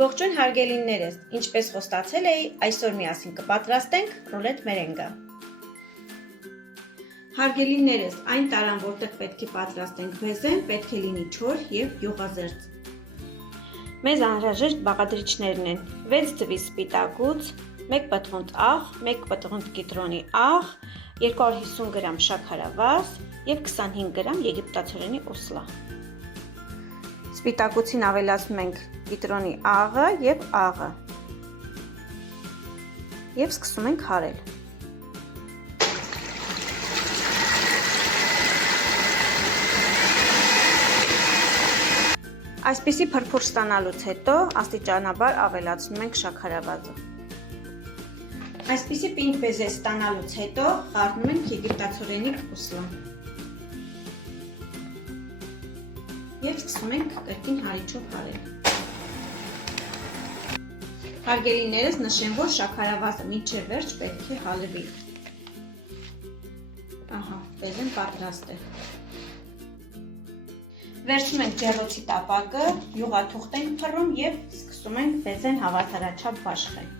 Ողջույն հարգելիներս, ինչպես խոստացել էի, այսօր միասին կպատրաստենք ռուլետ մերենգա։ Հարգելիներս, այն տարան, որտեղ պետք է պատրաստենք բեզեն, պետք է լինի չոր և յուղազերծ։ Մեզ անհրաժեշտ բաղադրիչներն են 6 ձվի սպիտակուց, 1 պտղունդ աղ, 1 պտղունդ կիտրոնի աղ, 250 գրամ շաքարավազ և 25 գրամ եգիպտացորենի օսլա։ Սպիտակուցին ավելացնում ենք կիտրոնի աղը և աղը և սկսում ենք հարել։ Այսպիսի փրփուր ստանալուց հետո աստիճանաբար ավելացնում ենք շաքարավազը։ Այսպիսի պինդ բեզե ստանալուց հետո խառնում ենք եգիպտացորենի օսլան և սկսում ենք կրկին հարիչով հարել։ Հարգելիներս, նշեմ, որ շաքարավազը մինչև վերջ պետք է հալվի։ Ահա, բեզեն պատրաստ է։ Վերցնում ենք ջեռոցի տապակը, յուղաթուղթ ենք փռում և սկսում ենք բեզեն հավասարաչափ բաշխել։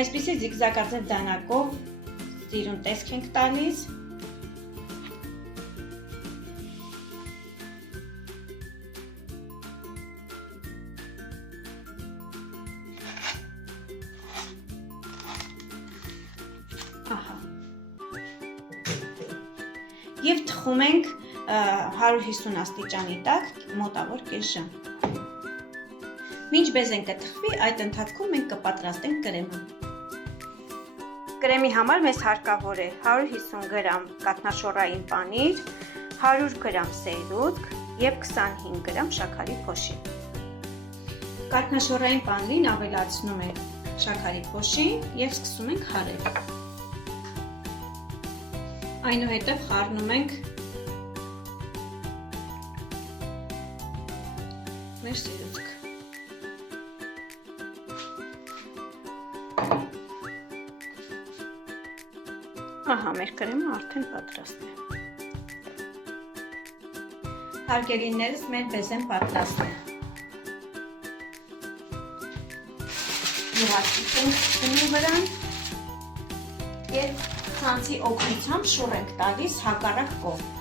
Այսպիսի զիգզագաձև դանակով սիրուն տեսք ենք տալիս։ Ահա։ Եվ թխում ենք 150 աստիճանի տակ մոտավոր կես ժամ։ Մինչ բեզեն կթխվի, այդ ընթացքում մենք կպատրաստենք կրեմը։ Կրեմի համար մեզ հարկավոր է 150 գրամ կաթնաշոռային պանիր, 100 գրամ սերուցք և 25 գրամ շաքարի փոշի։ Կաթնաշոռային պանիրին ավելացնում ենք շաքարի փոշին և սկսում ենք հարել։ Այնուհետև խառնում ենք մեր սերուցքը։ Ահա, մեր կրեմը արդեն պատրաստ է։ Հարգելիներս, մեր բեզեն պատրաստ է։ Յուղացիք ենք վրան և ցանցի օգնությամբ շուռ ենք տալիս հակառակ կողմ։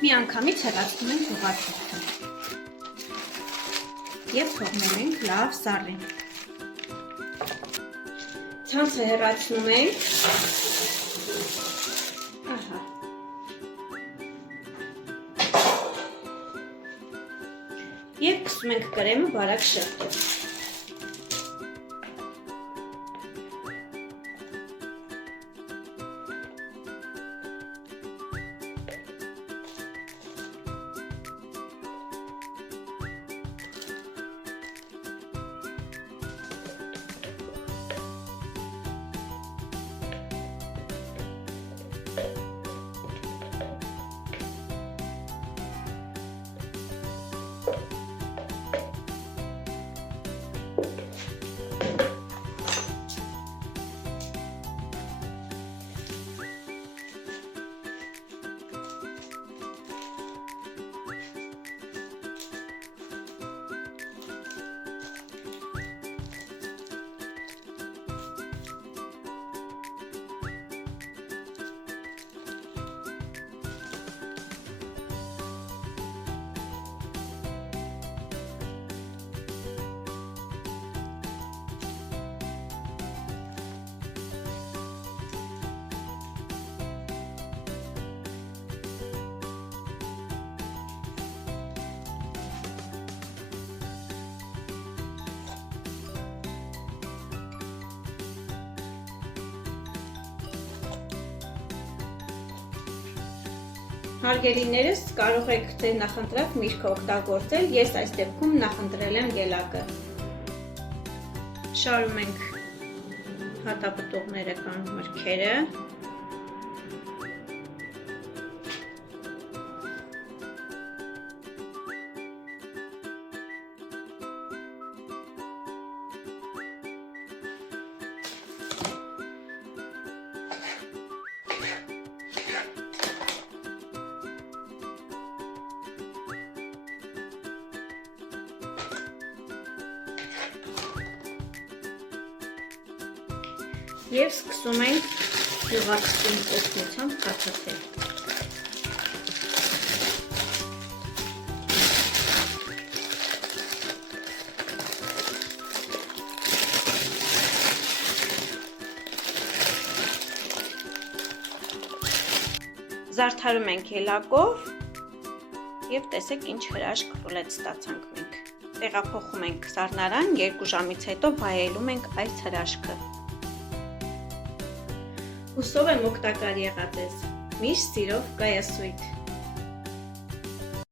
Միանգամից հեռացնում ենք յուղաթուղթը և թողնում ենք լավ սառի։ Ցանցը հեռացնում ենք։ Ահա։ Եվ սկսում ենք կրեմը բարակ շրջել։ Հարգելիներս, կարող եք ձեր նախընտրած միրգը օգտագործել, ես այս դեպքում նախընտրել եմ ելակը։ Շարում ենք հատապտուղները կամ մրգերը։ Եվ սկսում ենք գյուղացքի օգնությամբ հացաթել։ Զարդարում ենք ելակով և տեսեք ինչ հրաշք ռուլետ ստացանք մենք։ Տեղափոխում ենք սառնարան, 2 ժամից հետո վայելում ենք այս հրաշքը։ Հուսով եմ օգտակար եղած ես։ Միշտ սիրով, Կայասույթ։